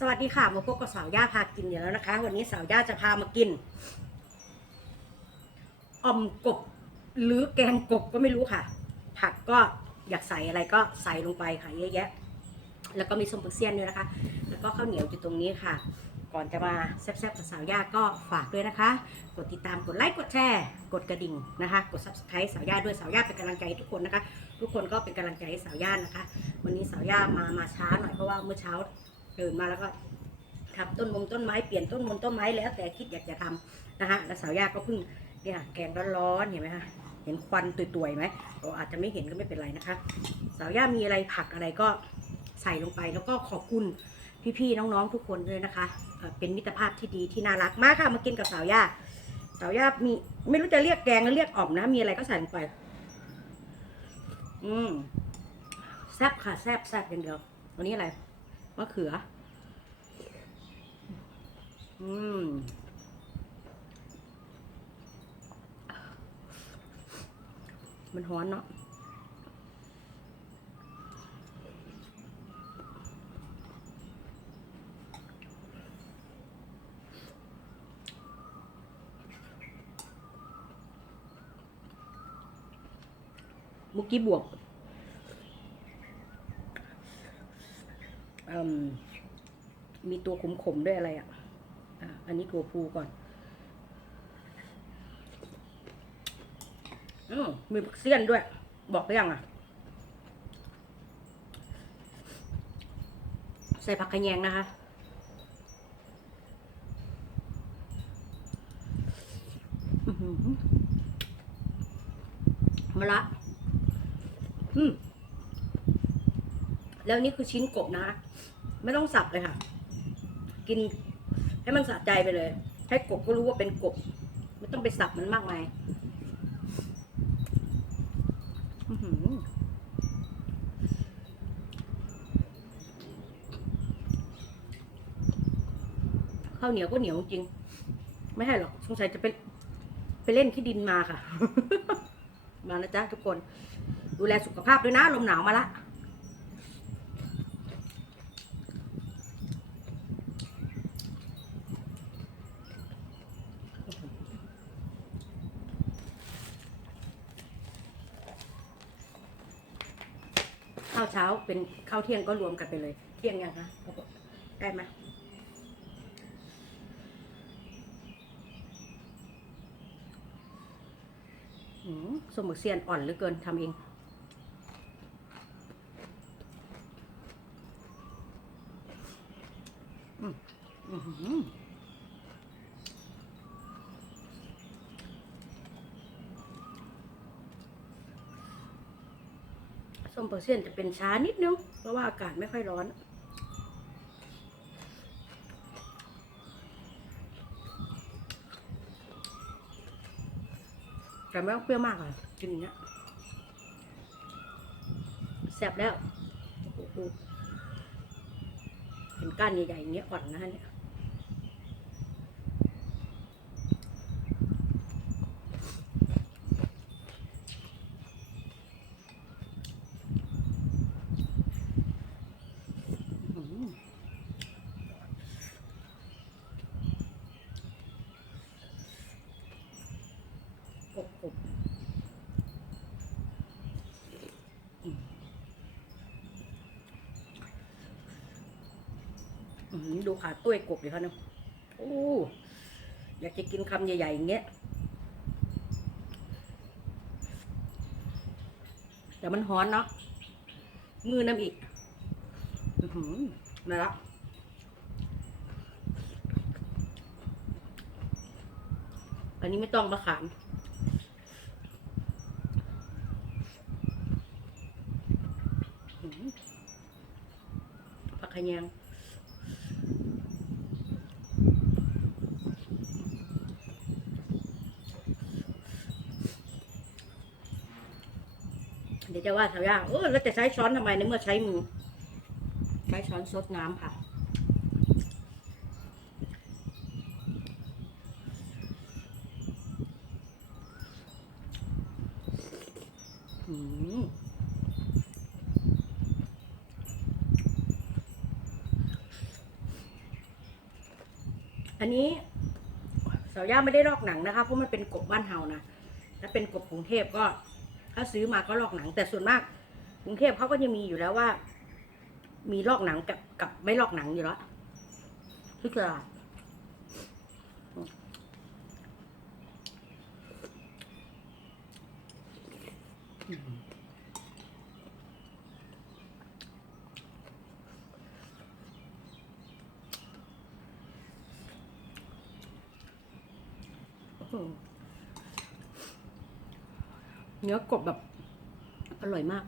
สวัสดีค่ะมาพบกับสาวย่าพากินอยู่แล้วนะคะ วันนี้สาวย่าจะพามากินอ่อมกบ หรือแกงกบก็ไม่รู้ค่ะ ผักก็อยากใส่อะไรก็ใส่ลงไปค่ะเยอะแยะ แล้วก็มีส้มปักเซียนด้วยนะคะ แล้วก็ข้าวเหนียวอยู่ตรงนี้ค่ะ ก่อนจะมาแซ่บๆกับสาวย่าก็ฝากด้วยนะคะ กดติดตามกดไลค์กดแชร์กดกระดิ่งนะคะ กด subscribe สาวย่าด้วยสาวย่าเป็นกำลังใจให้ทุกคนนะคะ ทุกคนก็เป็นกำลังใจให้สาวย่านะคะ วันนี้สาวย่ามามาช้าหน่อยเพราะว่าเมื่อเช้า ตื่นมาแล้วก็ทำต้นมงต้นไม้เปลี่ยนต้นมงต้นไม้แล้วแต่คิดอยากจะทำนะคะแล้วสาวย่าก็เพิ่งเนี่ยแกงร้อนๆเห็นไหมคะเห็นควันตุยๆไหมเราอาจจะไม่เห็นก็ไม่เป็นไรนะคะ สาวย่ามีอะไรผักอะไรก็ใส่ลงไปแล้วก็ขอบคุณพี่ๆน้องๆทุกคนด้วยนะคะเอ่อเป็นมิตรภาพที่ดีที่น่ารักมากค่ะมากินกับสาวย่าสาวย่ามีไม่รู้จะเรียกแกงหรือเรียกอ่อมนะ มีอะไรก็ใส่ลงไป อืมแซบค่ะแซบแซบอย่างเดียววันนี้อะไร มะเขือ อืมมันฮ้อนเนาะมุกกี้บวกอื มมีตัวขมๆด้วยอะไรอะอันนี้ตัวภูก่อนอืมมีผักเสี้ยนด้วย บอกได้ยังอะ ใส่ผักขะแยงนะคะมะละ อืม แล้วนี่คือชิ้นกบนะ ไม่ต้องสับเลยค่ะ กินให้มันสะใจไปเลย ให้กบก็รู้ว่าเป็นกบ ไม่ต้องไปสับมันมากมายข้าวเหนียวก็เหนียวจริง ไม่ให้หรอกสงสัยจะไปไปเล่นที่ดินมาค่ะ มานะจ๊ะทุกคน ดูแลสุขภาพด้วยนะ ลมหนาวมาละ ข้าว เป็นข้าวเที่ยงก็รวมกันไปเลย เที่ยงยังคะได้ไหมอืมสมหมึกเซียนอ่อนเหลือเกินทำเอง อืมอื้อหือ ส้มเปอร์เซียนจะเป็นช้านิดนึง เพราะว่าอากาศไม่ค่อยร้อน แต่ไม่ต้องเปรี้ยวมากอะกินอย่างเงี้ยแซ่บแล้วเห็นก้านใหญ่ๆอย่างเงี้ยอ่อนนะฮะเนี่ย อื้อหือกบกบอืมอื้อหือ ดูขาตุ้ยกบดิเขาเนาะโอ้อยากจะกินคำใหญ่ๆอย่างเงี้ย แต่มันฮ้อนเนาะมือน้ำอีกอือหือมาละอันนี้ไม่ต้องมะขามผักขยงเดี๋ยว จะว่าสาวยาเออแล้วจะใช้ช้อนทำไมในเมื่อใช้มือ ใช้ช้อนซดน้ำค่ะ อืมอันนี้สาวย่าไม่ได้ลอกหนังนะคะเพราะมันเป็นกบบ้านเฮานะถ้าเป็นกบกรุงเทพก็ ถ้าซื้อมาก็ลอกหนัง แต่ส่วนมากกรุงเทพเขาก็จะมีอยู่แล้วว่า มีลอกหนังกับกับไม่ลอกหนังอยู่แล้วที่ตลาดอืม เนื้อกบแบบอร่อยมาก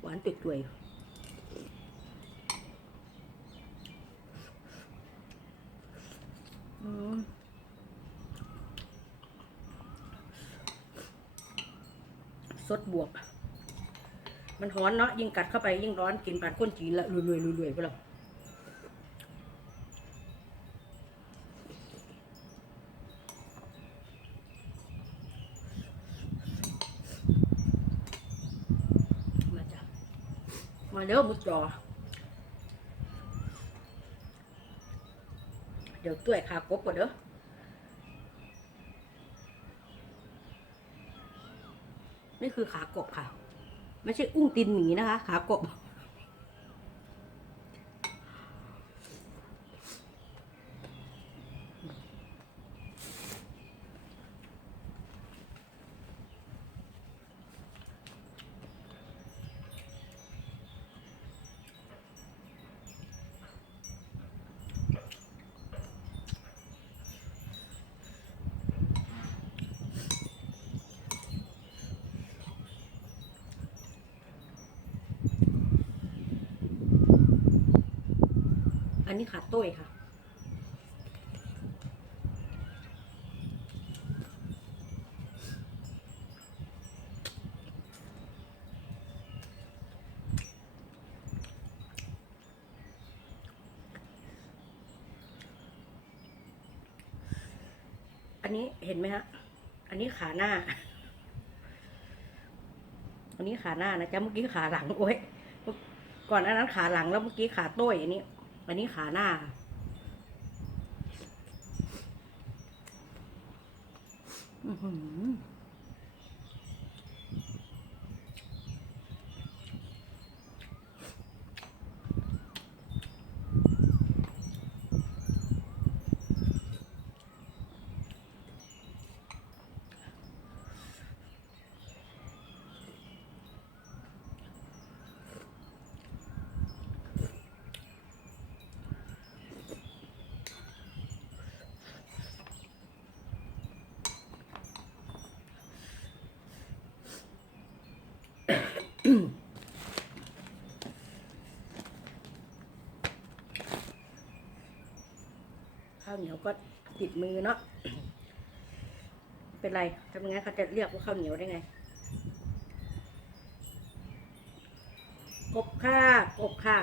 หวานติดด้วยสดบวก มันร้อนเนาะยิ่งกัดเข้าไปยิ่งร้อนกินปานก้นจีนละรวยๆรวยๆพวกเราจ้ะมา เร็วมุดจอ เดี๋ยวตุ้ขากบก่อนเด้อนี่คือขากบค่ะ ไม่ใช่อุ้งตีนหมีนะคะ ขากบ อันนี้ขาต้ยค่ะ อันนี้เห็นไหมฮะ อันนี้ขาหน้า อันนี้ขาหน้านะจ๊ะเมื่อกี้ขาหลังโอ้ย ก่อนอันนั้นขาหลังแล้วเมื่อกี้ขาต้ยอันนี้ อันนี้ขาหน้าอือหือ ก็ติดมือเนาะเป็นไรทำไงนเขาจะเรียกว่าข้าวเหนียวได้ไง กบค่ะ กบค่ะ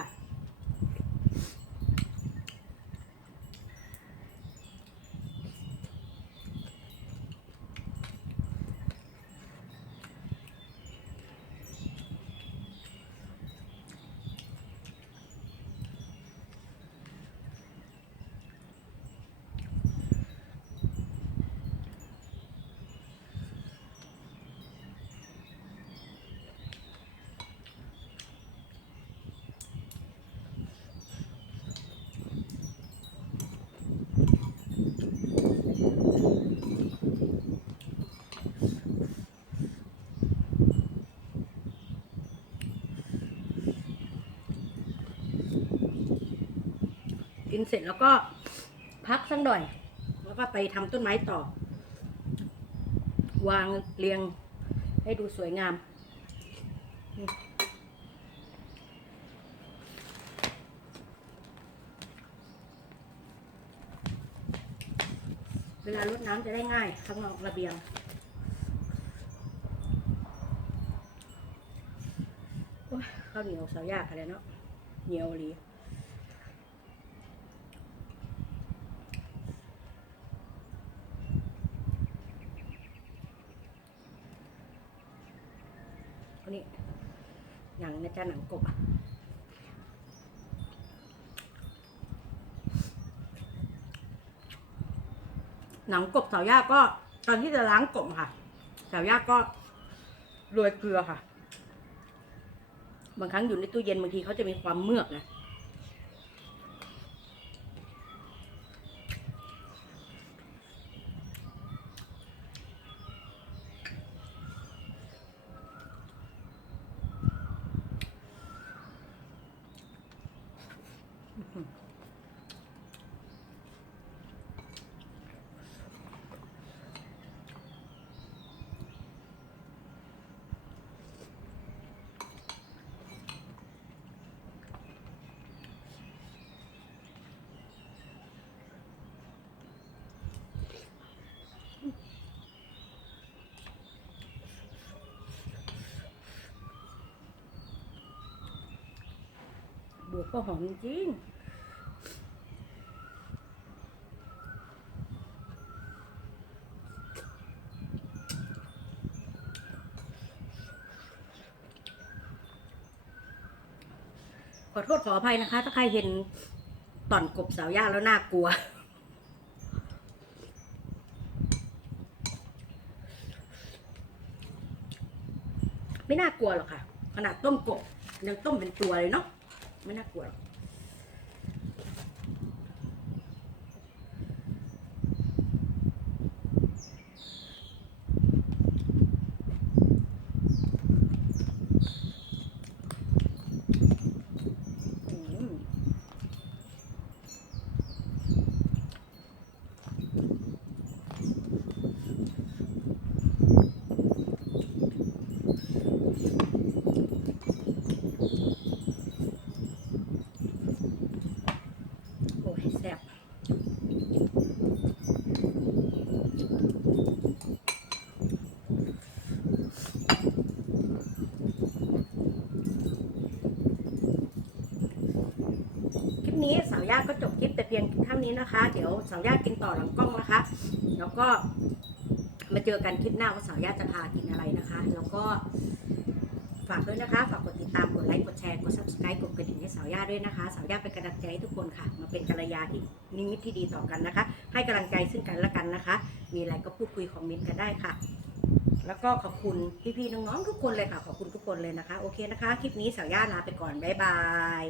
กินเสร็จแล้วก็พักสักหน่อย แล้วก็ไปทำต้นไม้ต่อ วางเรียงให้ดูสวยงาม เวลารดน้ำจะได้ง่ายข้างนอกระเบียงข้าวเหนียวสาวยากอะไรเนาะเหนียวเลยอั กหนังกบอะหนังกบสาวยาก็ ตอนที่จะล้างกบค่ะสาวยาก็โรยเกลือค่ะ บางครั้งอยู่ในตู้เย็นบางทีเขาจะมีความเมือกนะ วก็หอมจริงขอโทษขออภัยนะคะ ถ้าใครเห็นต่อนกบสาวย่าแล้วน่ากลัวไม่น่ากลัวหรอกค่ะ ขนาดต้มกบยังต้มเป็นตัวเลยเนาะ ไม่น่ากลัวหรอกอืมโอ้ยแซ่บคลิปนี้สาวย่าก็จบคลิปแต่เพียงเท่านี้นะคะ เดี๋ยวสาวย่ากิน ต่อหลังกล้องนะคะ แล้วก็มาเจอกันคลิปหน้าว่าสาวย่าจะพากินอะไรนะคะ แล้วก็ฝากด้วยนะคะ ฝากกดติดตาม กดไลค์ กดแชร์ กด subscribe กดกระดิ่งให้สาวย่าด้วยนะคะ สาวย่าเป็นกำลังใจให้ทุกคนค่ะ มาเป็นกัลยาที่นิมิตที่ดีต่อกันนะคะ ให้กำลังใจซึ่งกันและกันนะคะ มีอะไรก็พูดคุยคอมเมนต์กันได้ค่ะ แล้วก็ขอบคุณพี่ๆน้องๆทุกคนเลยค่ะ ขอบคุณทุกคนเลยนะคะ โอเคนะคะ คลิปนี้สาวย่าลาไปก่อน บ๊ายบาย